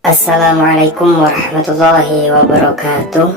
Assalamualaikum warahmatullahi wabarakatuh.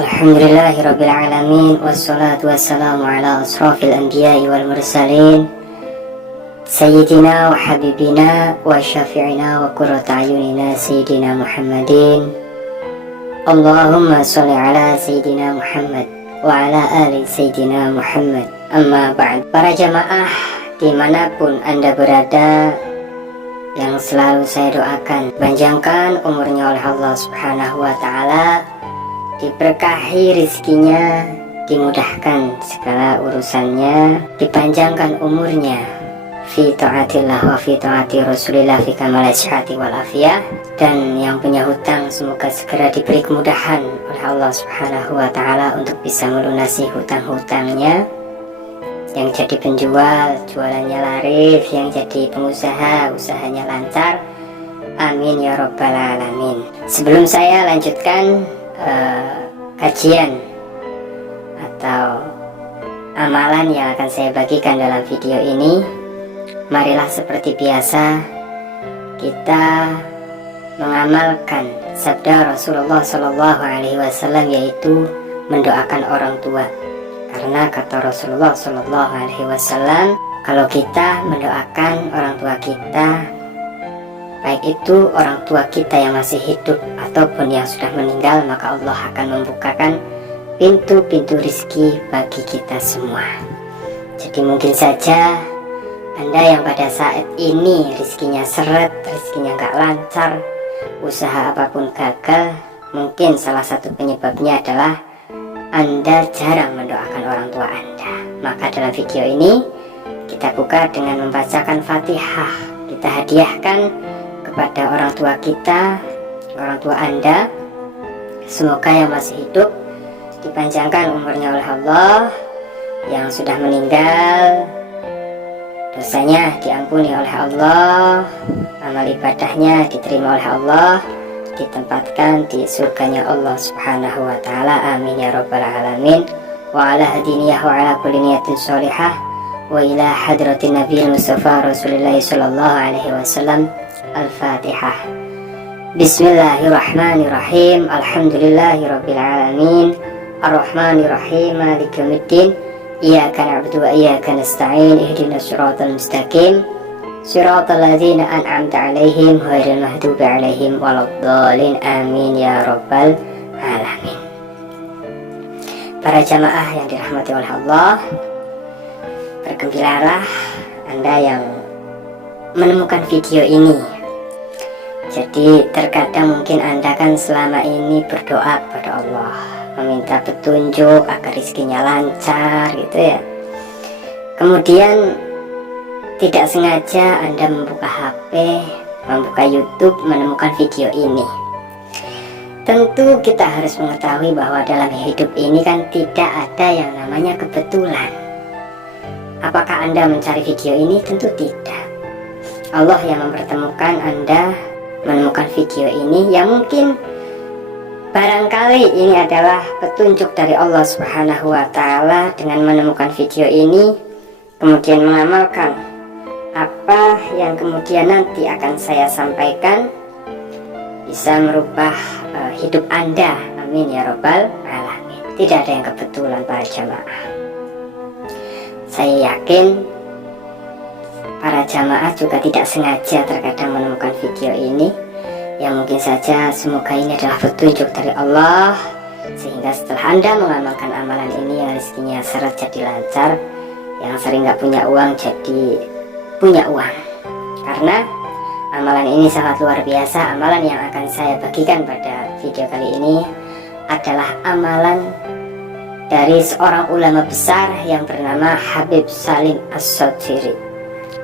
Alhamdulillahirabbil alamin, wassalatu wassalamu ala asrafil anbiya'i wal mursalin, sayyidina wa habibina wa syafi'ina wa qurrata ayunina sayyidina Muhammadin. Allahumma sholli ala sayyidina Muhammad wa ala ali sayyidina Muhammad. Amma ba'd. Para jamaah dimanapun Anda berada, yang selalu saya doakan panjangkan umurnya oleh Allah Subhanahu wa Ta'ala, diberkahi rizkinya, dimudahkan segala urusannya, dipanjangkan umurnya fi ta'atillah wa fi ta'ati Rasulillah fi kamal sihhati wal afiyah. Dan yang punya hutang semoga segera diberi kemudahan oleh Allah Subhanahu wa Ta'ala untuk bisa melunasi hutang-hutangnya. Yang jadi penjual, jualannya laris. Yang jadi pengusaha, usahanya lancar. Amin ya robbal alamin. Sebelum saya lanjutkan kajian atau amalan yang akan saya bagikan dalam video ini, marilah seperti biasa kita mengamalkan sabda Rasulullah SAW, yaitu mendoakan orang tua. Karena kata Rasulullah SAW, kalau kita mendoakan orang tua kita, baik itu orang tua kita yang masih hidup ataupun yang sudah meninggal, maka Allah akan membukakan pintu-pintu rizki bagi kita semua. Jadi mungkin saja Anda yang pada saat ini rizkinya seret, rizkinya gak lancar, usaha apapun gagal, mungkin salah satu penyebabnya adalah Anda jarang mendoakan orang tua Anda. Maka dalam video ini kita buka dengan membacakan Fatihah. Kita hadiahkan kepada orang tua kita, orang tua Anda. Semoga yang masih hidup dipanjangkan umurnya oleh Allah, yang sudah meninggal dosanya diampuni oleh Allah, amal ibadahnya diterima oleh Allah, ditempatkan di surganya Allah Subhanahu wa Ta'ala. Amin ya robbal alamin. Wa ala hadiniyah wa ala kulli niyatin sholihah wa ila hadratin nabiyil mustafa Rasulullah sallallahu alaihi wasallam. Al-Fatihah. Bismillahirrahmanirrahim. Alhamdulillahi rabbil alamin, arrahmanirrahim, maliki yaumiddin, iyyaka na'budu wa iyyaka nasta'in, ihdinas siratal mustaqim, siratal ladzina an'amta 'alaihim ghairil maghdubi 'alaihim waladdallin. Amin ya rabbal alamin. Para jamaah yang dirahmati oleh Allah, bergembiralah Anda yang menemukan video ini. Jadi terkadang mungkin Anda kan selama ini berdoa kepada Allah, meminta petunjuk agar rezekinya lancar gitu ya. Kemudian tidak sengaja Anda membuka HP, membuka YouTube, menemukan video ini. Tentu kita harus mengetahui bahwa dalam hidup ini kan tidak ada yang namanya kebetulan. Apakah Anda mencari video ini? Tentu tidak. Allah yang mempertemukan Anda menemukan video ini, yang mungkin barangkali ini adalah petunjuk dari Allah Subhanahu wa Ta'ala. Dengan menemukan video ini, kemudian mengamalkan apa yang kemudian nanti akan saya sampaikan, bisa merubah hidup Anda. Amin ya robbal alamin. Tidak ada yang kebetulan para jamaah. Saya yakin para jamaah juga tidak sengaja terkadang menemukan video ini, yang mungkin saja semoga ini adalah petunjuk dari Allah, sehingga setelah Anda mengamalkan amalan ini, yang rezekinya seret jadi lancar, yang sering gak punya uang jadi punya uang. Karena amalan ini sangat luar biasa. Amalan yang akan saya bagikan pada video kali ini adalah amalan dari seorang ulama besar yang bernama Habib Salim As-Sodhiri.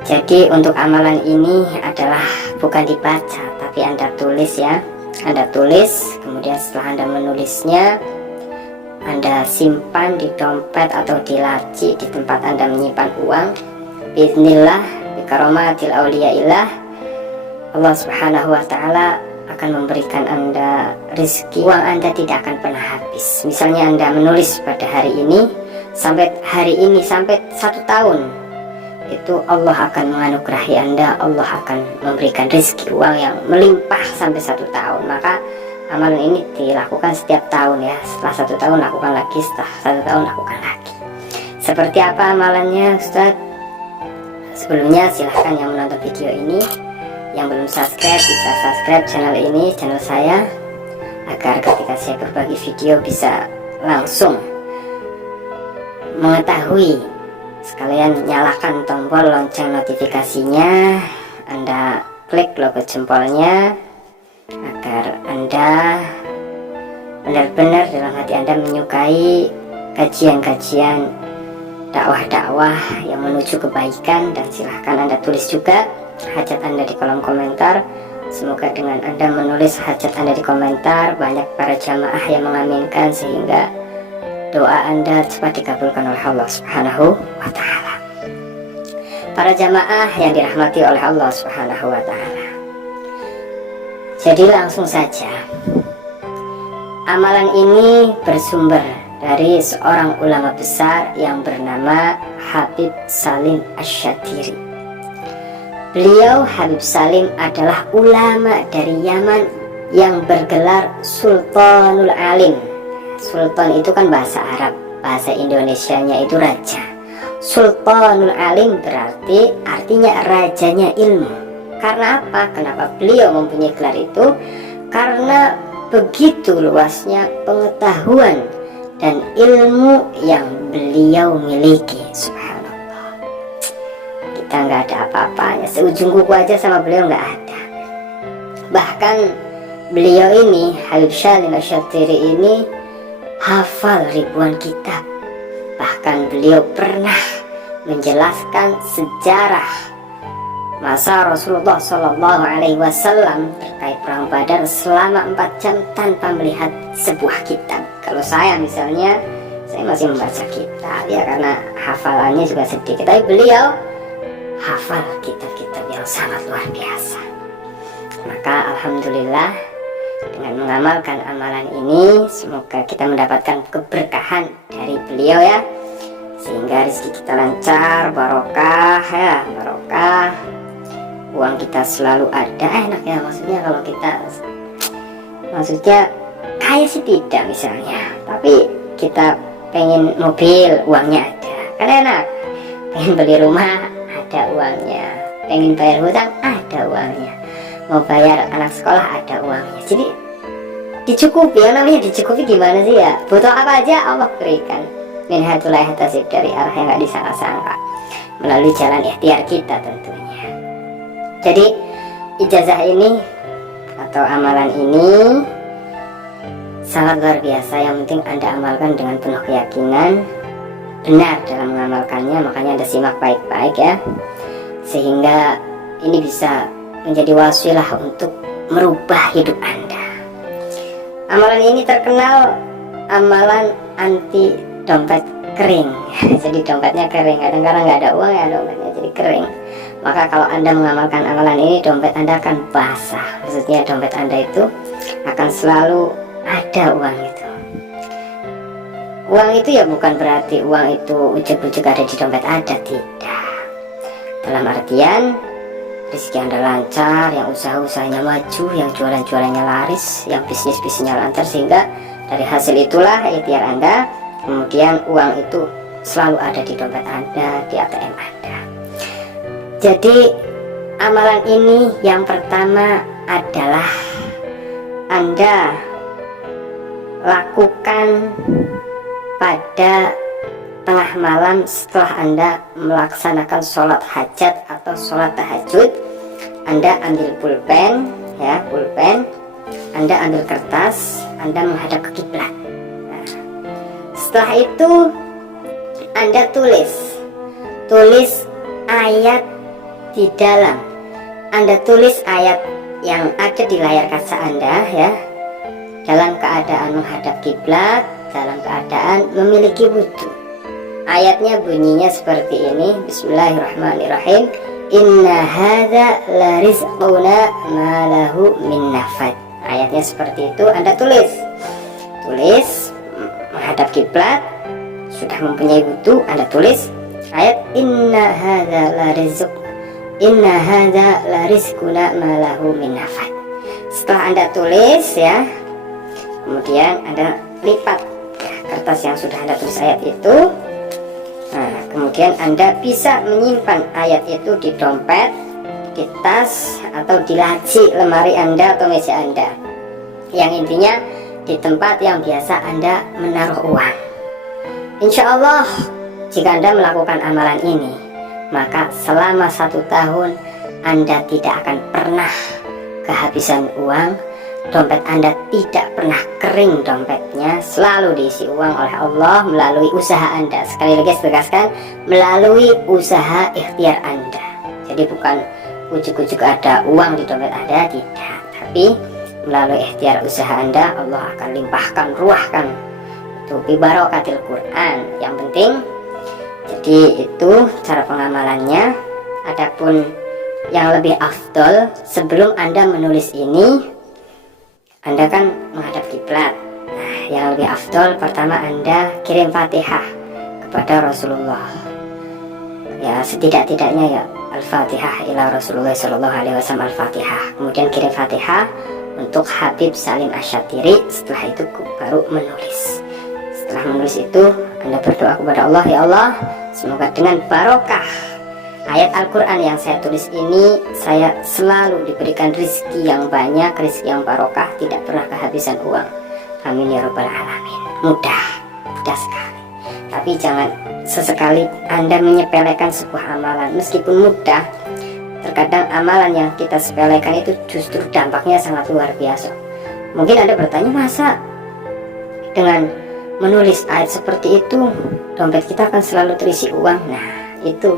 Jadi untuk amalan ini adalah bukan dibaca, tapi Anda tulis ya. Anda tulis, kemudian setelah Anda menulisnya, Anda simpan di dompet atau di laci di tempat Anda menyimpan uang. Bismillah, bikaromatil auliyaillah, Allah Subhanahu wa Ta'ala akan memberikan Anda rezeki. Uang Anda tidak akan pernah habis. Misalnya Anda menulis pada hari ini, sampai hari ini, sampai 1 tahun itu Allah akan menganugerahi Anda, Allah akan memberikan rezeki uang yang melimpah sampai 1 tahun. Maka amalan ini dilakukan setiap tahun ya. Setelah 1 tahun lakukan lagi, setelah 1 tahun lakukan lagi. Seperti apa amalannya Ustadz? Sebelumnya silahkan yang menonton video ini, yang belum subscribe bisa subscribe channel ini, channel saya, agar ketika saya berbagi video bisa langsung mengetahui. Sekalian nyalakan tombol lonceng notifikasinya, Anda klik logo jempolnya, agar Anda benar-benar dalam hati Anda menyukai kajian-kajian dakwah-dakwah yang menuju kebaikan. Dan silahkan Anda tulis juga hajat Anda di kolom komentar. Semoga dengan Anda menulis hajat Anda di komentar, banyak para jamaah yang mengaminkan sehingga doa Anda cepat dikabulkan oleh Allah Subhanahu wa ta'ala. Para jamaah yang dirahmati oleh Allah Subhanahu wa ta'ala, jadi langsung saja, amalan ini bersumber dari seorang ulama besar yang bernama Habib Salim Asy-Syatiri. Beliau Habib Salim adalah ulama dari Yaman yang bergelar Sultanul Alim. Sultan itu kan bahasa Arab, bahasa Indonesianya itu raja. Sultanul Alim berarti artinya rajanya ilmu. Karena apa? Kenapa beliau mempunyai gelar itu? Karena begitu luasnya pengetahuan dan ilmu yang beliau miliki. Subhanallah, kita nggak ada apa-apanya, seujung kuku aja sama beliau nggak ada. Bahkan beliau ini, Habib Salim Asy-Syatiri ini, hafal ribuan kitab. Bahkan beliau pernah menjelaskan sejarah masa Rasulullah SAW terkait perang Badar selama 4 jam tanpa melihat sebuah kitab. Kalau saya misalnya, saya masih membaca kitab ya, karena hafalannya juga sedikit. Tapi beliau hafal kitab-kitab yang sangat luar biasa. Maka alhamdulillah, dengan mengamalkan amalan ini, semoga kita mendapatkan keberkahan dari beliau ya, sehingga rezeki kita lancar, barokah ya, barokah. Uang kita selalu ada, enak ya, maksudnya kalau kita, maksudnya kaya sih tidak misalnya, tapi kita pengen mobil, uangnya ada, kan enak. Pengen beli rumah, ada uangnya. Pengen bayar hutang, ada uangnya. Mau bayar anak sekolah, ada uangnya. Jadi dicukupi, yang namanya dicukupi gimana sih ya, butuh apa aja Allah berikan. Min haitsu la yahtasib, dari arah yang gak disangka-sangka, melalui jalan ikhtiar kita tentunya. Jadi ijazah ini atau amalan ini sangat luar biasa. Yang penting Anda amalkan dengan penuh keyakinan, benar dalam mengamalkannya. Makanya Anda simak baik-baik ya, sehingga ini bisa menjadi wasilah untuk merubah hidup Anda. Amalan ini terkenal amalan anti dompet kering. Jadi dompetnya kering, kadang-kadang nggak ada uang ya, dompetnya jadi kering. Maka kalau Anda mengamalkan amalan ini, dompet Anda akan basah. Maksudnya dompet Anda itu akan selalu ada uang itu. Uang itu ya bukan berarti uang itu ujuk-ujuk ada di dompet Anda, tidak. Dalam artian rezeki Anda lancar, yang usaha-usahanya maju, yang jualan-jualannya laris, yang bisnis-bisnisnya lancar, sehingga dari hasil itulah ikhtiar Anda, kemudian uang itu selalu ada di dompet Anda, di ATM Anda. Jadi amalan ini yang pertama adalah Anda lakukan pada tengah malam setelah Anda melaksanakan sholat hajat atau sholat tahajud. Anda ambil pulpen ya, pulpen, Anda ambil kertas, Anda menghadap ke kiblat. Nah, setelah itu Anda tulis ayat di dalam. Anda tulis ayat yang ada di layar kaca Anda ya, dalam keadaan menghadap kiblat, dalam keadaan memiliki wudu. Ayatnya bunyinya seperti ini. Bismillahirrahmanirrahim. Inna hadza la rizquna ma lahu min nafad. Ayatnya seperti itu. Anda tulis menghadap kiblat, sudah mempunyai wudu, Anda tulis ayat inna hadza la rizquna ma lahu min nafad. Setelah Anda tulis ya, kemudian Anda lipat ya, kertas yang sudah Anda tulis ayat itu. Nah, kemudian Anda bisa menyimpan ayat itu di dompet, di tas, atau di laci lemari Anda atau meja Anda. Yang intinya di tempat yang biasa Anda menaruh uang. Insya Allah, jika Anda melakukan amalan ini, maka selama 1 tahun Anda tidak akan pernah kehabisan uang. Dompet Anda tidak pernah kering dompetnya, selalu diisi uang oleh Allah melalui usaha Anda. Sekali lagi saya tegaskan, melalui usaha ikhtiar Anda. Jadi bukan ujuk-ujuk ada uang di dompet Anda, tidak. Tapi melalui ikhtiar usaha Anda, Allah akan limpahkan, ruahkan. Itu bibarokatil Quran. Yang penting, jadi itu cara pengamalannya. Adapun yang lebih afdol, sebelum Anda menulis ini, Anda kan menghadap kiblat. Nah, yang lebih afdol pertama Anda kirim Fatihah kepada Rasulullah. Ya, setidak-tidaknya ya Al-Fatihah ila Rasulullah sallallahu alaihi wasallam, Al-Fatihah. Kemudian kirim Fatihah untuk Habib Salim Asyatiri. Setelah itu baru menulis. Setelah menulis itu Anda berdoa kepada Allah, ya Allah, semoga dengan barokah ayat Al-Quran yang saya tulis ini, saya selalu diberikan rezeki yang banyak, rezeki yang barokah, tidak pernah kehabisan uang. Amin ya rabbal alamin. Mudah sekali. Tapi jangan sesekali Anda menyepelekan sebuah amalan. Meskipun mudah, terkadang amalan yang kita sepelekan itu justru dampaknya sangat luar biasa. Mungkin Anda bertanya, masa dengan menulis ayat seperti itu dompet kita akan selalu terisi uang? Nah, itu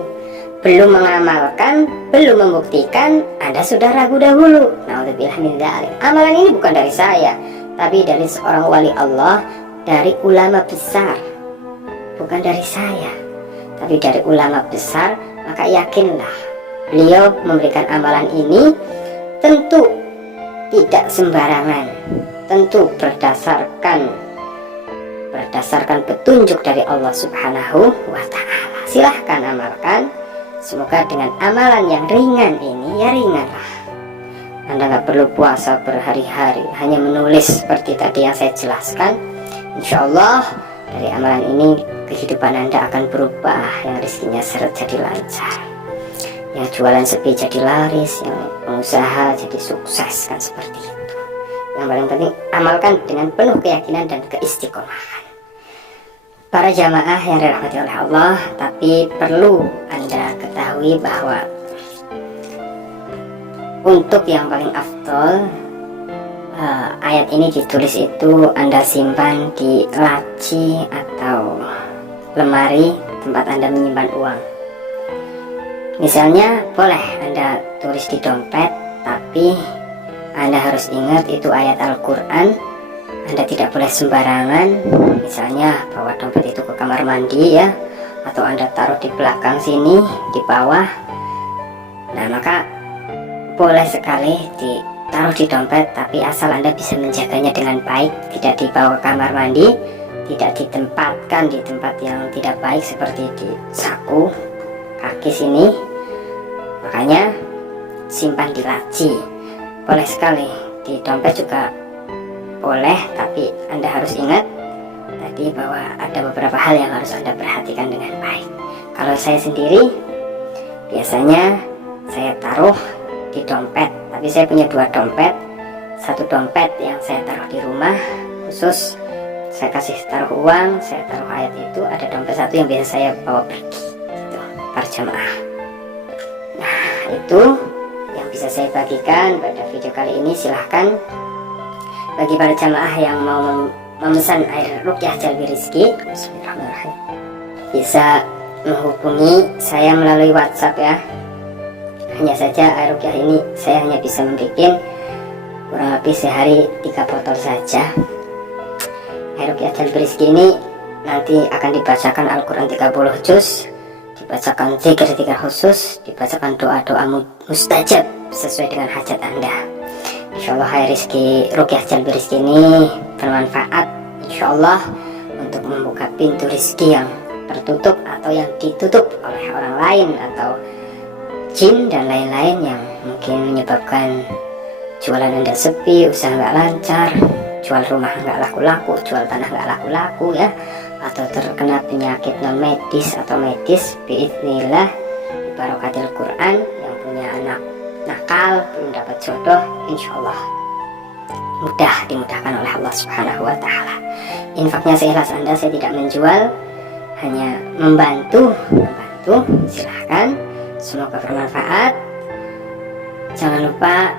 belum mengamalkan, belum membuktikan, Anda sudah ragu dahulu. Naudzubillah min dzalik. Amalan ini bukan dari saya, tapi dari seorang wali Allah, dari ulama besar. Bukan dari saya, tapi dari ulama besar. Maka yakinlah, beliau memberikan amalan ini tentu tidak sembarangan, tentu berdasarkan petunjuk dari Allah Subhanahu wa Ta'ala. Silahkan amalkan. Semoga dengan amalan yang ringan ini, ya ringanlah. Anda nggak perlu puasa berhari-hari, hanya menulis seperti tadi yang saya jelaskan. Insya Allah dari amalan ini kehidupan Anda akan berubah. Yang rezekinya seret jadi lancar, yang jualan sepi jadi laris, yang pengusaha jadi sukses, kan seperti itu. Yang paling penting amalkan dengan penuh keyakinan dan keistiqomahan. Para jamaah yang dirahmati oleh Allah, tapi perlu Anda ketahui bahwa untuk yang paling afdol, ayat ini ditulis itu Anda simpan di laci atau lemari tempat Anda menyimpan uang. Misalnya boleh Anda tulis di dompet, tapi Anda harus ingat itu ayat Al-Quran. Anda tidak boleh sembarangan, misalnya bawa dompet itu ke kamar mandi ya, atau Anda taruh di belakang sini, di bawah. Nah, maka boleh sekali ditaruh di dompet, tapi asal Anda bisa menjaganya dengan baik, tidak dibawa ke kamar mandi, tidak ditempatkan di tempat yang tidak baik seperti di saku kaki sini. Makanya simpan di laci. Boleh sekali di dompet juga boleh, tapi Anda harus ingat tadi bahwa ada beberapa hal yang harus Anda perhatikan dengan baik. Kalau saya sendiri biasanya saya taruh di dompet, tapi saya punya 2 dompet. Satu dompet yang saya taruh di rumah khusus, saya kasih taruh uang, saya taruh ayat itu. Ada dompet satu yang biasa saya bawa pergi gitu, para jamaah. Nah, itu yang bisa saya bagikan pada video kali ini. Silahkan bagi para jamaah yang mau memesan air ruqyah jalbi rizki, bismillahirrahmanirrahim, bisa menghubungi saya melalui WhatsApp ya. Hanya saja air ruqyah ini saya hanya bisa membuat kurang lebih sehari 3 botol saja. Air ruqyah jalbi rizki ini nanti akan dibacakan Al-Quran 30 juz, dibacakan zikir-zikir khusus, dibacakan doa-doa mustajab sesuai dengan hajat Anda. Insyaallah air rizki ruqyah jalbi rizki ini bermanfaat, insyaallah, untuk membuka pintu rizki yang tertutup atau yang ditutup oleh orang lain atau jin dan lain-lain yang mungkin menyebabkan jualan Anda sepi, usaha nggak lancar, jual rumah nggak laku-laku, jual tanah nggak laku-laku ya, atau terkena penyakit non medis atau medis. Biiznillah, barokatil Quran, yang punya anak nakal belum dapat jodoh, insyaallah mudah dimudahkan oleh Allah Subhanahu wa Ta'ala. Infaknya seikhlas Anda, saya tidak menjual, hanya membantu. Silahkan, semoga bermanfaat. Jangan lupa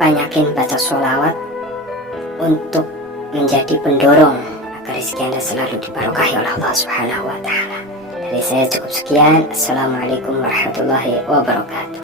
banyakin baca sholawat untuk menjadi pendorong agar rezeki Anda selalu dibarokahi oleh Allah Subhanahu wa Ta'ala. Dari saya cukup sekian. Assalamualaikum warahmatullahi wabarakatuh.